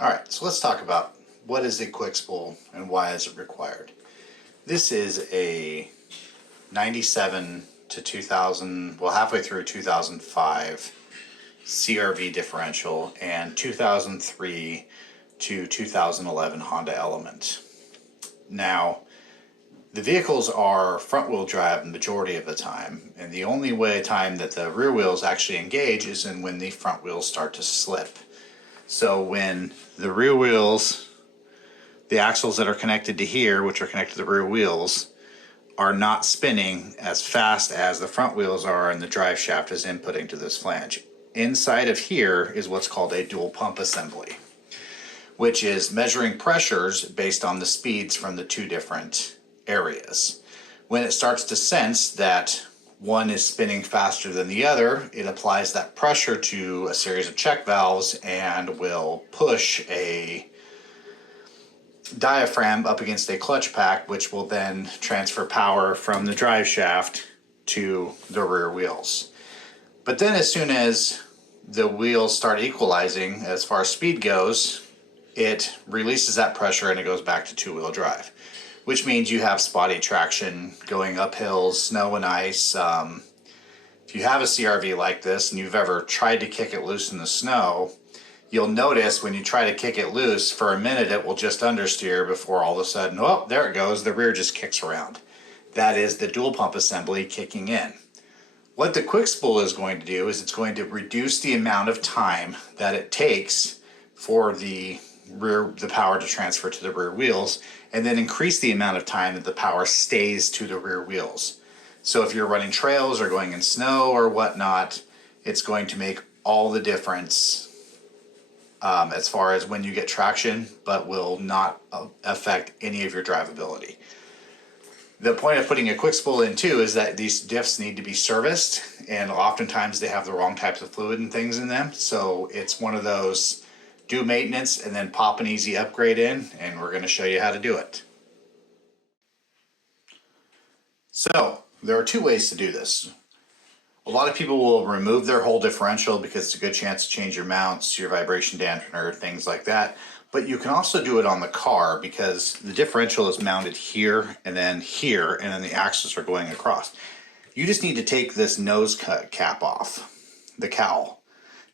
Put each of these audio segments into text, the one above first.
Alright, so let's talk about what is a quick spool and why is it required. This is a 97 to 2000, well halfway through 2005 CRV differential and 2003 to 2011 Honda Element. Now, the vehicles are front wheel drive the majority of the time, and the only time that the rear wheels actually engage is when the front wheels start to slip. So when the rear wheels, the axles that are connected to here, which are connected to the rear wheels, are not spinning as fast as the front wheels are and the drive shaft is inputting to this flange. Inside of here is what's called a dual pump assembly, which is measuring pressures based on the speeds from the two different areas. When it starts to sense that one is spinning faster than the other, it applies that pressure to a series of check valves and will push a diaphragm up against a clutch pack, which will then transfer power from the drive shaft to the rear wheels. But then as soon as the wheels start equalizing as far as speed goes, it releases that pressure and it goes back to two-wheel drive, which means you have spotty traction going up hills, snow and ice. If you have a CRV like this and you've ever tried to kick it loose in the snow, you'll notice when you try to kick it loose, for a minute it will just understeer before all of a sudden, oh, there it goes, the rear just kicks around. That is the dual pump assembly kicking in. What the quick spool is going to do is it's going to reduce the amount of time that it takes for the power to transfer to the rear wheels, and then increase the amount of time that the power stays to the rear wheels. So if you're running trails or going in snow or whatnot, it's going to make all the difference as far as when you get traction, but will not affect any of your drivability. The point of putting a quick spool in too is that these diffs need to be serviced, and oftentimes they have the wrong types of fluid and things in them. So it's one of those do maintenance and then pop an easy upgrade in, and we're going to show you how to do it. So there are two ways to do this. A lot of people will remove their whole differential because it's a good chance to change your mounts, your vibration dampener, things like that. But you can also do it on the car because the differential is mounted here, and then the axles are going across. You just need to take this nose cap off, the cowl,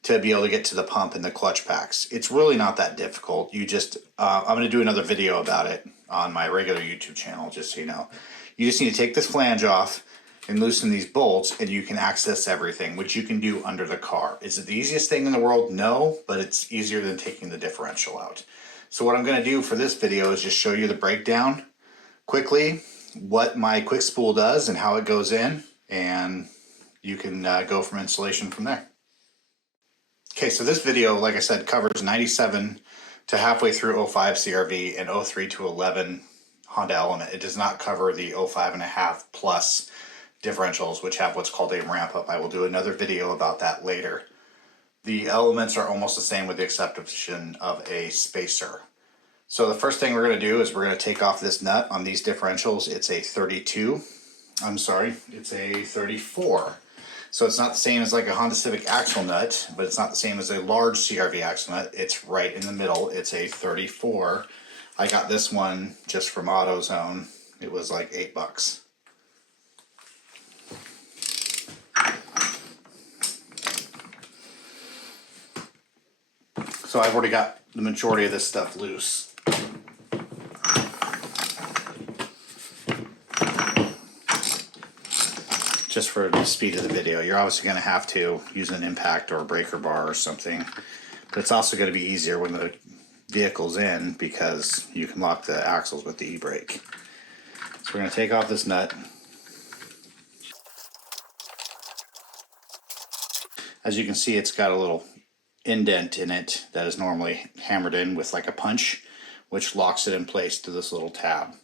to be able to get to the pump and the clutch packs. It's really not that difficult. You just, I'm going to do another video about it on my regular YouTube channel, just so you know. You just need to take this flange off and loosen these bolts, and you can access everything, which you can do under the car. Is it the easiest thing in the world? No, but it's easier than taking the differential out. So what I'm going to do for this video is just show you the breakdown quickly, what my quick spool does and how it goes in, and you can go from installation from there. Okay, so this video, like I said, covers 97 to halfway through 05 CRV and 03 to 11 Honda Element. It does not cover the 05.5 plus differentials, which have what's called a ramp up. I will do another video about that later. The elements are almost the same with the exception of a spacer. So the first thing we're going to do is we're going to take off this nut on these differentials. It's a 32. It's a 34. So it's not the same as like a Honda Civic axle nut, but it's not the same as a large CRV axle nut. It's right in the middle. It's a 34. I got this one just from AutoZone. It was like $8. So I've already got the majority of this stuff loose. Just for the speed of the video, you're obviously going to have to use an impact or a breaker bar or something, but it's also going to be easier when the vehicle's in because you can lock the axles with the e-brake. So we're going to take off this nut. As you can see, it's got a little indent in it that is normally hammered in with like a punch, which locks it in place to this little tab.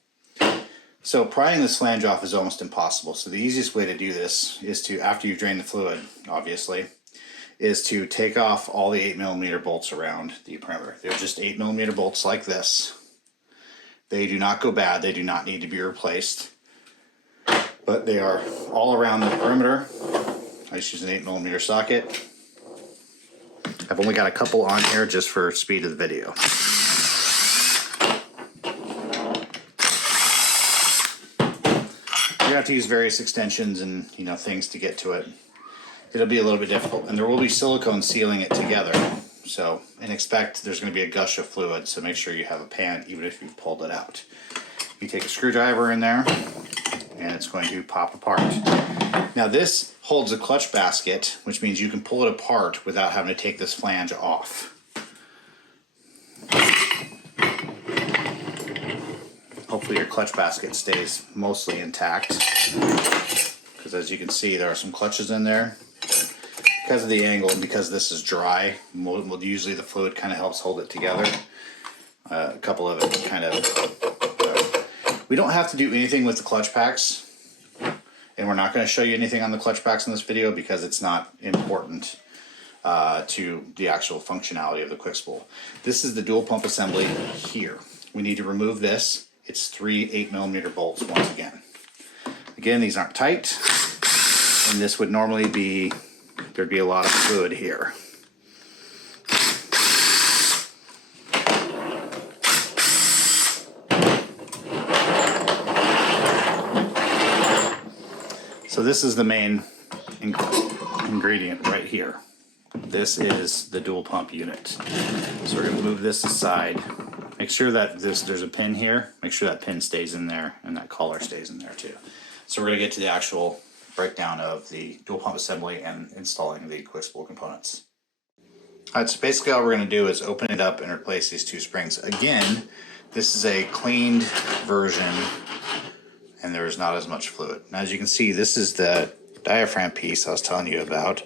So prying this flange off is almost impossible. So the easiest way to do this is to, after you've drained the fluid, obviously, is to take off all the 8mm bolts around the perimeter. They're just 8mm bolts like this. They do not go bad. They do not need to be replaced. But they are all around the perimeter. I just use an 8mm socket. I've only got a couple on here just for speed of the video. You have to use various extensions and things to get to it. It'll be a little bit difficult, and there will be silicone sealing it together. So, and expect there's going to be a gush of fluid, so make sure you have a pan even if you've pulled it out. You take a screwdriver in there, and it's going to pop apart. Now this holds a clutch basket, which means you can pull it apart without having to take this flange off. Hopefully your clutch basket stays mostly intact, because as you can see there are some clutches in there. Because of the angle and because this is dry, usually the fluid kind of helps hold it together. A couple of it kind of... we don't have to do anything with the clutch packs, and we're not going to show you anything on the clutch packs in this video because it's not important to the actual functionality of the quick spool. This is the dual pump assembly here. We need to remove this. It's 3 8mm bolts once again. Again, these aren't tight, and this would normally be... there'd be a lot of fluid here. So this is the main ingredient right here. This is the dual pump unit. So we're going to move this aside. Make sure that there's a pin here. Make sure that pin stays in there and that collar stays in there too. So we're going to get to the actual breakdown of the dual pump assembly and installing the quick spool components. Alright, so basically all we're going to do is open it up and replace these two springs. Again, this is a cleaned version and there is not as much fluid. Now as you can see, this is the diaphragm piece I was telling you about.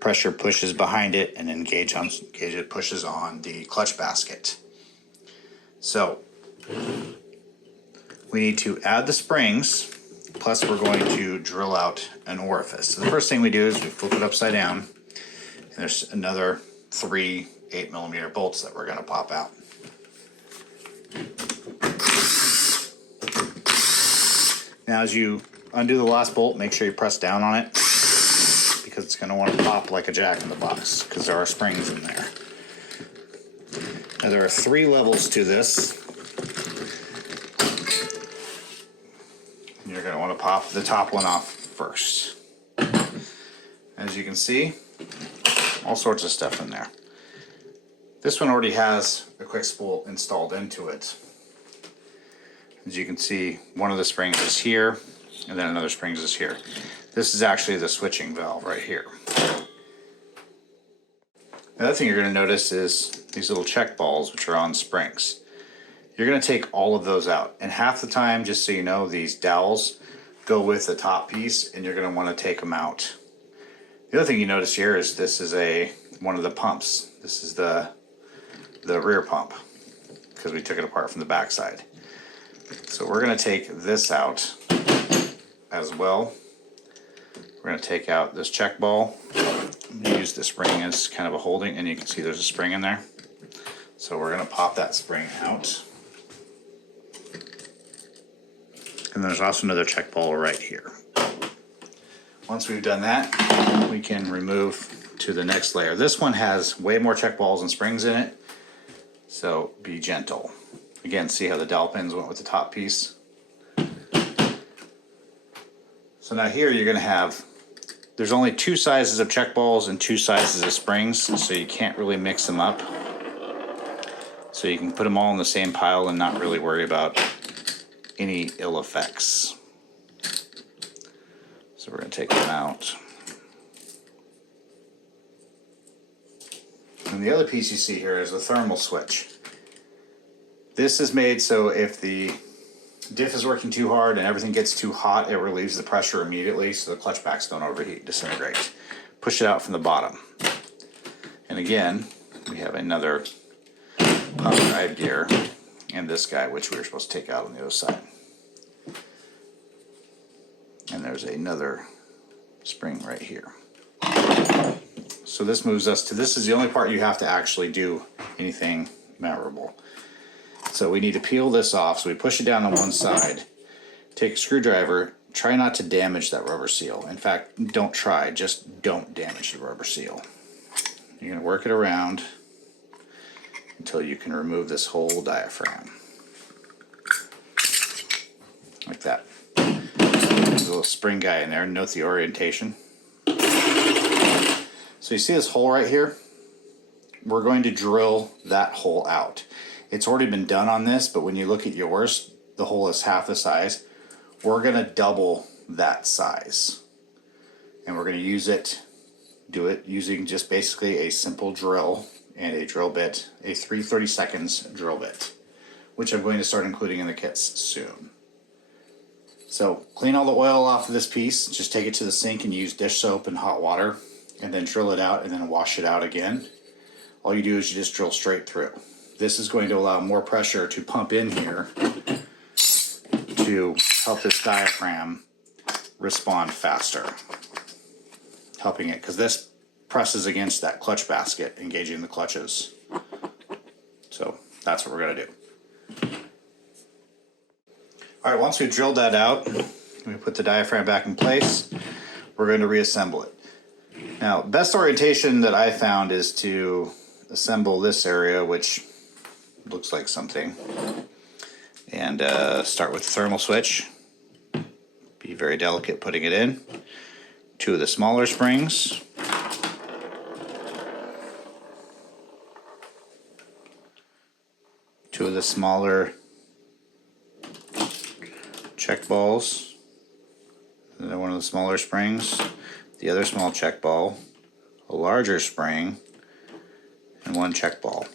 Pressure pushes behind it and then gauge it pushes on the clutch basket. So we need to add the springs. Plus we're going to drill out an orifice. So the first thing we do is we flip it upside down, and there's another 3 8mm bolts that we're going to pop out. Now as you undo the last bolt, make sure you press down on it because it's going to want to pop like a jack in the box because there are springs in there. Now there are 3 levels to this. You're going to want to pop the top one off first. As you can see, all sorts of stuff in there. This one already has a quick spool installed into it. As you can see, one of the springs is here, and then another spring is here. This is actually the switching valve right here. The other thing you're going to notice is these little check balls, which are on springs. You're going to take all of those out, and half the time, just so you know, these dowels go with the top piece and you're going to want to take them out. The other thing you notice here is this is one of the pumps. This is the rear pump because we took it apart from the back side. So we're going to take this out as well. We're going to take out this check ball. Use the spring as kind of a holding, and you can see there's a spring in there. So we're going to pop that spring out. And there's also another check ball right here. Once we've done that, we can remove to the next layer. This one has way more check balls and springs in it, so be gentle. Again, see how the dowel pins went with the top piece? So now here you're going to have, there's only 2 sizes of check balls and 2 sizes of springs, so you can't really mix them up. So you can put them all in the same pile and not really worry about any ill effects. So we're going to take them out. And the other piece you see here is the thermal switch. This is made so if the diff is working too hard and everything gets too hot, it relieves the pressure immediately so the clutch packs don't overheat, disintegrate. Push it out from the bottom. And again, we have another pump drive gear and this guy, which we were supposed to take out on the other side. And there's another spring right here. So this moves us to, this is the only part you have to actually do anything memorable. So we need to peel this off. So we push it down on one side, take a screwdriver, try not to damage that rubber seal. In fact, don't try, just don't damage the rubber seal. You're going to work it around until you can remove this whole diaphragm. Like that. There's a little spring guy in there. Note the orientation. So you see this hole right here? We're going to drill that hole out. It's already been done on this, but when you look at yours, the hole is half the size. We're going to double that size. And we're going to do it using just basically a simple drill and a drill bit, a 3/32 drill bit, which I'm going to start including in the kits soon. So clean all the oil off of this piece, just take it to the sink and use dish soap and hot water, and then drill it out and then wash it out again. All you do is you just drill straight through. This is going to allow more pressure to pump in here to help this diaphragm respond faster. Helping it, because this presses against that clutch basket, engaging the clutches. So that's what we're going to do. All right, once we've drilled that out, we put the diaphragm back in place, we're going to reassemble it. Now, best orientation that I found is to assemble this area, which looks like something, and start with the thermal switch. Be very delicate putting it in. 2 of the smaller springs. Two of the smaller check balls. Another one of the smaller springs. The other small check ball. A larger spring. And 1 check ball.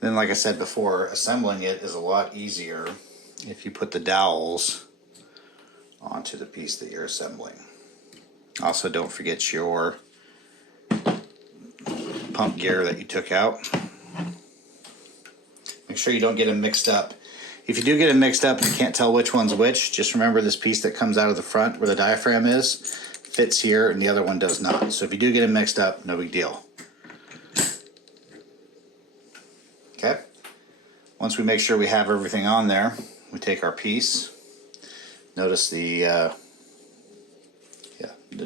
Then, like I said before, assembling it is a lot easier if you put the dowels onto the piece that you're assembling. Also, don't forget your pump gear that you took out. Make sure you don't get them mixed up. If you do get them mixed up and you can't tell which one's which, just remember this piece that comes out of the front where the diaphragm is fits here and the other one does not. So if you do get them mixed up, no big deal. Okay. Once we make sure we have everything on there, we take our piece. Notice the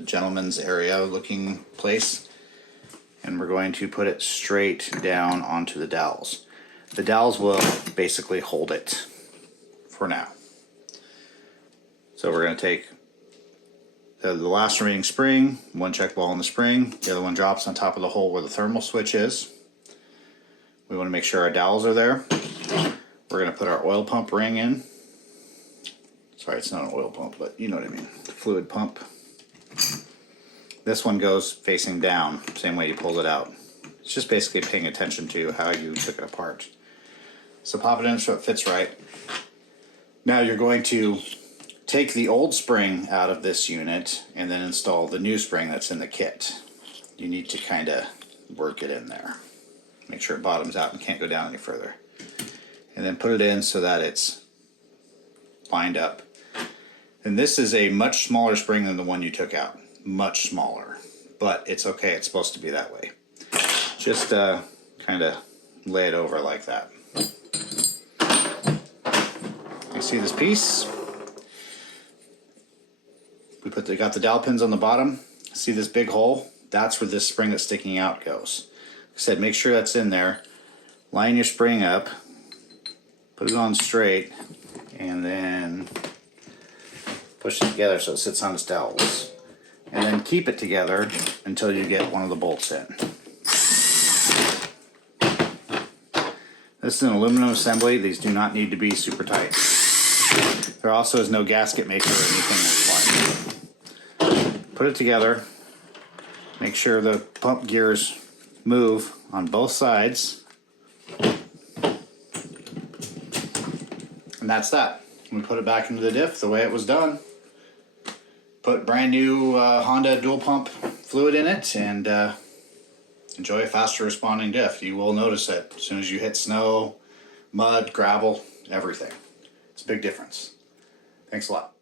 gentleman's area looking place, and we're going to put it straight down onto the dowels. The dowels will basically hold it for now. So we're going to take the last remaining spring, 1 check ball in the spring, the other one drops on top of the hole where the thermal switch is. We want to make sure our dowels are there. We're going to put our oil pump ring in. Sorry, it's not an oil pump, but you know what I mean. The fluid pump. This one goes facing down, same way you pulled it out. It's just basically paying attention to how you took it apart. So pop it in so it fits right. Now you're going to take the old spring out of this unit and then install the new spring that's in the kit. You need to kind of work it in there. Make sure it bottoms out and can't go down any further. And then put it in so that it's lined up. And this is a much smaller spring than the one you took out. Much smaller. But it's okay, it's supposed to be that way. Just kind of lay it over like that. You see this piece? We got the dowel pins on the bottom. See this big hole? That's where this spring that's sticking out goes. Like I said, make sure that's in there. Line your spring up. Put it on straight. And then push it together so it sits on its dowels. And then keep it together until you get one of the bolts in. This is an aluminum assembly. These do not need to be super tight. There also is no gasket maker or anything required. Put it together. Make sure the pump gears move on both sides. And that's that. We put it back into the diff the way it was done. Put brand new Honda dual pump fluid in it and enjoy a faster responding diff. You will notice it as soon as you hit snow, mud, gravel, everything. It's a big difference. Thanks a lot.